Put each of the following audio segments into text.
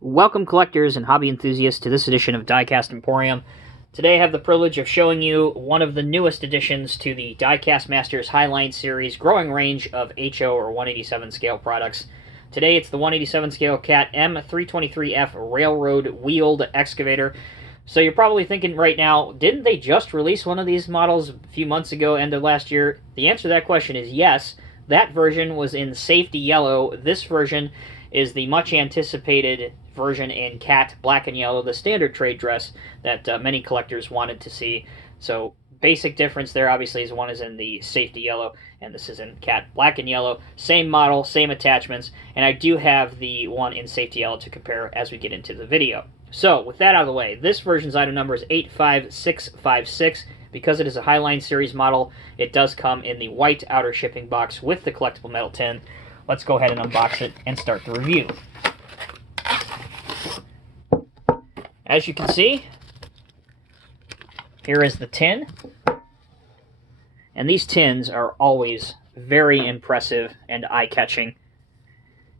Welcome collectors and hobby enthusiasts to this edition of Diecast Emporium. Today I have the privilege of showing you one of the newest additions to the Diecast Masters Highline series growing range of HO or 187 scale products. Today it's the 187 scale Cat M323F Railroad Wheeled Excavator. So you're probably thinking right now, didn't they just release one of these models a few months ago, end of last year? The answer to that question is yes. That version was in safety yellow. This version is the much anticipated version in cat black and yellow, the standard trade dress that many collectors wanted to see. So basic difference there obviously is one is in the safety yellow and this is in cat black and yellow. Same model, same attachments, and I do have the one in safety yellow to compare as we get into the video. So with that out of the way, this version's item number is 85656. Because it is a Highline series model, it does come in the white outer shipping box with the collectible metal tin. Let's go ahead and unbox it and start the review. As you can see, here is the tin. And these tins are always very impressive and eye-catching.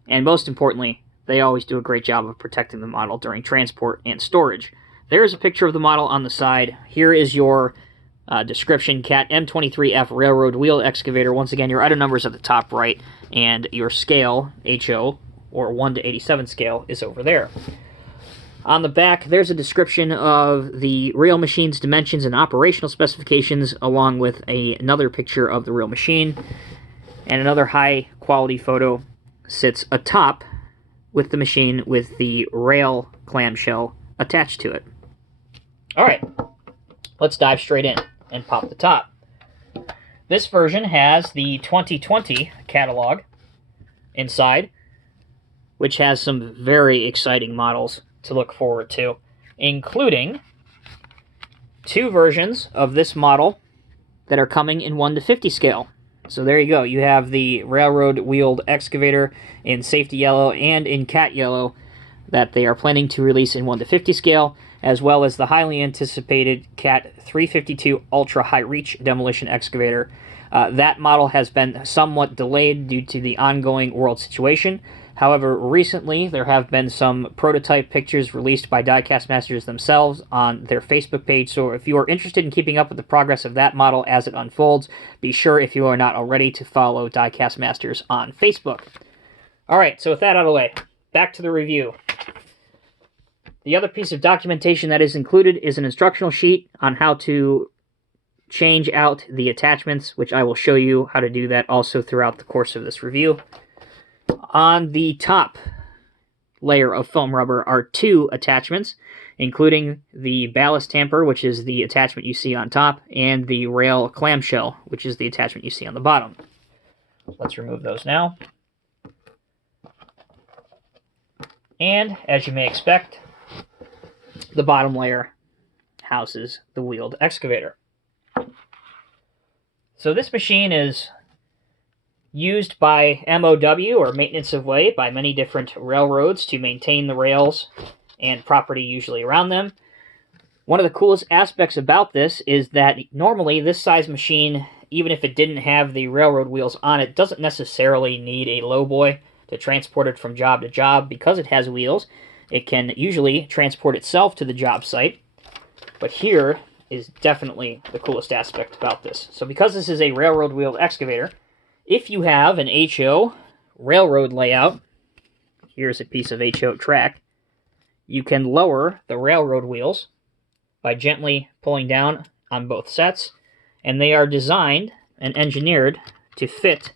And most importantly, they always do a great job of protecting the model during transport and storage. There is a picture of the model on the side. Here is your description: Cat M323F Railroad Wheel Excavator. Once again, your item number is at the top right, and your scale, HO, or 1 to 87 scale, is over there. On the back, there's a description of the rail machine's dimensions and operational specifications, along with another picture of the rail machine. And another high-quality photo sits atop with the machine with the rail clamshell attached to it. Alright, let's dive straight in and pop the top. This version has the 2020 catalog inside, which has some very exciting models to look forward to, including two versions of this model that are coming in 1 to 50 scale. So there you go. You have the Railroad Wheeled Excavator in safety yellow and in cat yellow that they are planning to release in 1 to 50 scale, as well as the highly anticipated Cat 352 Ultra High Reach Demolition Excavator. That model has been somewhat delayed due to the ongoing world situation. However, recently there have been some prototype pictures released by Diecast Masters themselves on their Facebook page, so if you are interested in keeping up with the progress of that model as it unfolds, be sure, if you are not already, to follow Diecast Masters on Facebook. Alright, so with that out of the way, back to the review. The other piece of documentation that is included is an instructional sheet on how to change out the attachments, which I will show you how to do that also throughout the course of this review. On the top layer of foam rubber are two attachments, including the ballast tamper, which is the attachment you see on top, and the rail clamshell, which is the attachment you see on the bottom. Let's remove those now. And, as you may expect, the bottom layer houses the wheeled excavator. So this machine is used by MOW, or Maintenance of Way, by many different railroads to maintain the rails and property usually around them. One of the coolest aspects about this is that normally this size machine, even if it didn't have the railroad wheels on it, doesn't necessarily need a lowboy to transport it from job to job. Because it has wheels, it can usually transport itself to the job site. But here is definitely the coolest aspect about this. So because this is a railroad wheeled excavator, if you have an HO railroad layout, here's a piece of HO track, you can lower the railroad wheels by gently pulling down on both sets, and they are designed and engineered to fit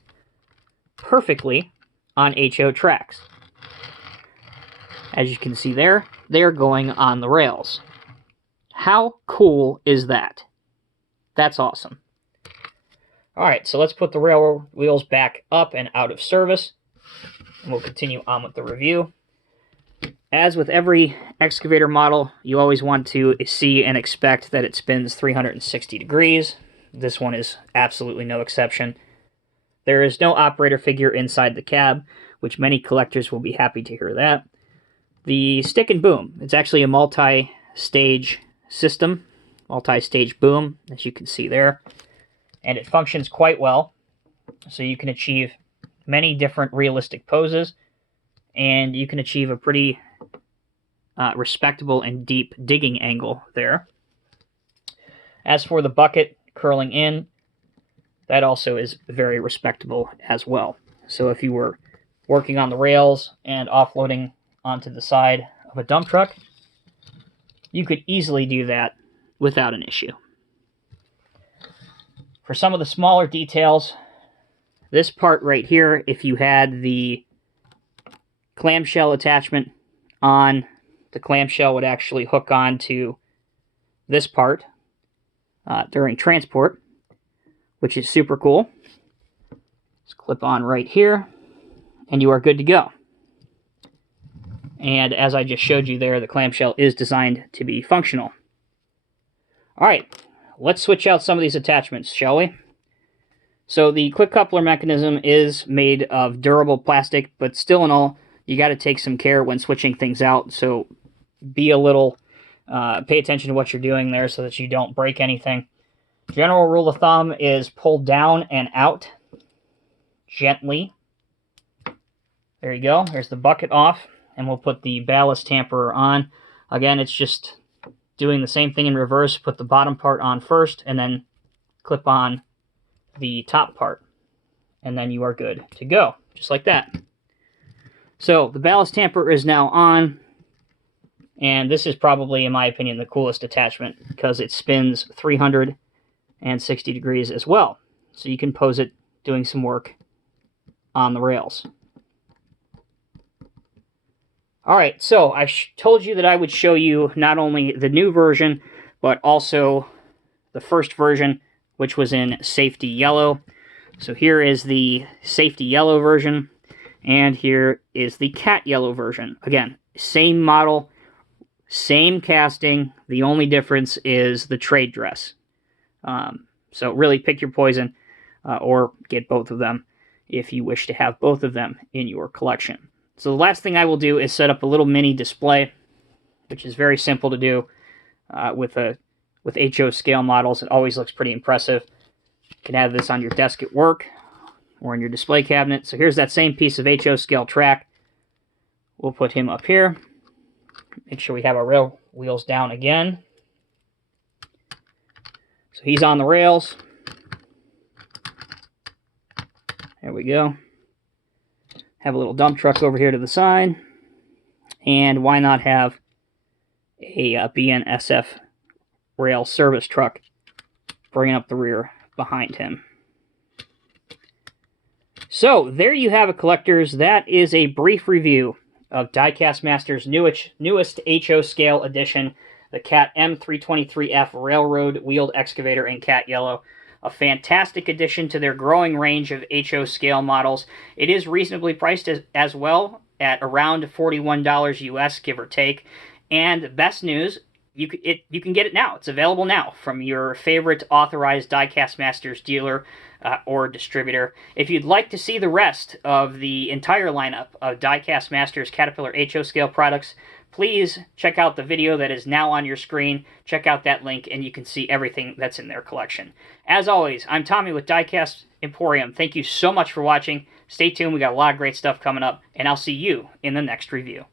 perfectly on HO tracks. As you can see there, they are going on the rails. How cool is that? That's awesome. Alright, so let's put the railroad wheels back up and out of service, and we'll continue on with the review. As with every excavator model, you always want to see and expect that it spins 360 degrees. This one is absolutely no exception. There is no operator figure inside the cab, which many collectors will be happy to hear that. The stick and boom, it's actually a multi-stage system, multi-stage boom, as you can see there. And it functions quite well, so you can achieve many different realistic poses, and you can achieve a pretty respectable and deep digging angle there. As for the bucket curling in, that also is very respectable as well. So if you were working on the rails and offloading onto the side of a dump truck, you could easily do that without an issue. For some of the smaller details, this part right here, if you had the clamshell attachment on, the clamshell would actually hook on to this part during transport, which is super cool. Just clip on right here, and you are good to go. And as I just showed you there, the clamshell is designed to be functional. Alright, let's switch out some of these attachments, shall we? So the quick coupler mechanism is made of durable plastic, but still in all, you got to take some care when switching things out. So be a little, pay attention to what you're doing there so that you don't break anything. General rule of thumb is pull down and out gently. There you go. There's the bucket off, and we'll put the ballast tamper on. Again, it's just doing the same thing in reverse. Put the bottom part on first, and then clip on the top part. And then you are good to go, just like that. So the ballast tamper is now on, and this is probably, in my opinion, the coolest attachment because it spins 360 degrees as well. So you can pose it doing some work on the rails. Alright, so I told you that I would show you not only the new version, but also the first version, which was in safety yellow. So here is the safety yellow version, and here is the cat yellow version. Again, same model, same casting. The only difference is the trade dress. So really pick your poison, or get both of them if you wish to have both of them in your collection. So the last thing I will do is set up a little mini display, which is very simple to do with HO scale models. It always looks pretty impressive. You can have this on your desk at work or in your display cabinet. So here's that same piece of HO scale track. We'll put him up here. Make sure we have our rail wheels down again. So he's on the rails. There we go. Have a little dump truck over here to the side. And why not have a BNSF rail service truck bringing up the rear behind him. So there you have it, collectors. That is a brief review of Diecast Master's newest HO scale edition, the Cat M323F Railroad Wheeled Excavator in Cat Yellow. A fantastic addition to their growing range of HO scale models. It is reasonably priced as well, at around $41 US, give or take. And best news, you can get it now. It's available now from your favorite authorized Diecast Masters dealer or distributor. If you'd like to see the rest of the entire lineup of Diecast Masters Caterpillar HO scale products, please check out the video that is now on your screen. Check out that link and you can see everything that's in their collection. As always, I'm Tommy with Diecast Emporium. Thank you so much for watching. Stay tuned, we got a lot of great stuff coming up, and I'll see you in the next review.